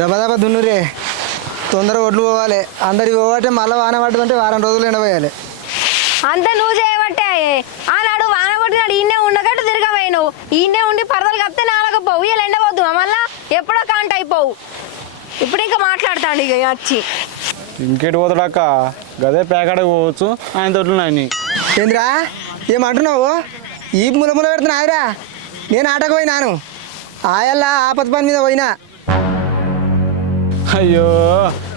దెబ్బ దున్నురే తొందరగా ఒడ్లు పోవాలి అందరికి పోవాలంటే మళ్ళీ వాన పడ్డదంటే వారం రోజులు ఎండపోయాలి. అంతా నువ్వు చేయబట్టే ఆనాడు వాన కొట్టినాడు ఈయనే ఉండగట్టు తిరగపోయి నువ్వు ఈయనే ఉండి పరదలు కప్తే నాలకపోవు ఇలా ఎండవద్దు మళ్ళా ఎప్పుడో కాంట అయిపోవు. ఇప్పుడు ఇంకా మాట్లాడతాడు ఇక వచ్చి ఇంకేటి పోతాడక్క గదే ప్యాకెట్ పోవచ్చు ఆయన తోటలు నాయని. ఏంద్రా ఏమంటున్నావు? ఈ ముల పెడుతున్నా ఆయరా నేను ఆటకు పోయినాను ఆయల్లా ఆపద పని మీద పోయినా. అయ్యో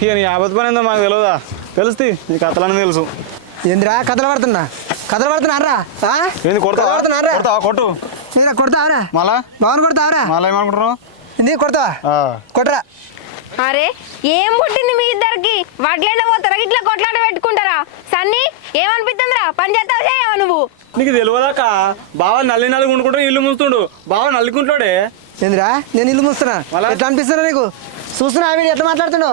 ఇక నీ ఆపత్తి పని ఏందో మాకు తెలియదా? తెలుస్తుంది నీ కథలని తెలుసు. ఏంద్రా కథలు పడుతున్నారా? ఏంది కొడతావా? కొట్టు మీరా కొడతావరా? మళ్ళా బాగుని కొడతావరా? మళ్ళీ ఏమనుకుంటున్నావు? ఎందుకు కొడతావా? కొట్టరా. అరే ఏం పుట్టింది మీ ఇద్దరికి? వడ్లెండ పోతారా ఇట్లా కొట్లాట పెట్టుకుంటారా? సన్నీ ఏమనిపిస్తుందిరా? పని చేస్తావు చేయవా నువ్వు? నీకు తెలియదాక బావ నల్లి ఉండుకుంటూ ఇల్లు ముంచుతుండు. బావ నల్లుకుంటాడే. ఏంద్రా నేను ఇల్లు మూస్తున్నా ఎట్లా అనిపిస్తున్నా నీకు? చూస్తున్నా వీడు ఎట్లా మాట్లాడుతుండో.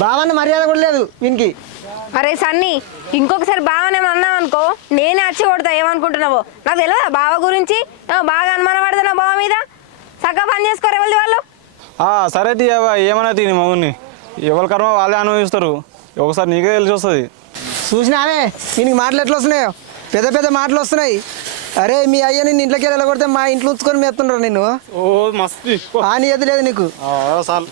బావన్న మర్యాద కూడా లేదు వీనికి. అరే సన్నీ ఇంకొకసారి బావనేమో అన్నావు అనుకో నేనే వచ్చి కొడతా. ఏమనుకుంటున్నావో నాకు తెలియదా బావ గురించి? బాగా అనుమానం పడుతున్నావు బావ మీద. చక్కగా పని చేసుకోరు ఎవరి వాళ్ళు. సరే తీయవా ఏమన్నా తిని మగుని ఎవరి కర్మ వాళ్ళే అనుభవిస్తారు. ఒకసారి నీకే తెలిసి వస్తుంది. చూసినావే వీనికి మాటలు ఎట్లా వస్తున్నాయో? పెద్ద పెద్ద మాటలు వస్తున్నాయి. అరే మీ అయ్య నిన్ను ఇంట్లోకి వెళ్ళగొడితే మా ఇంట్లో ఉంచుకొని మేస్తున్నారు నిన్ను. ఓ మస్తు హాని ఎది లేదు నీకు. చాలు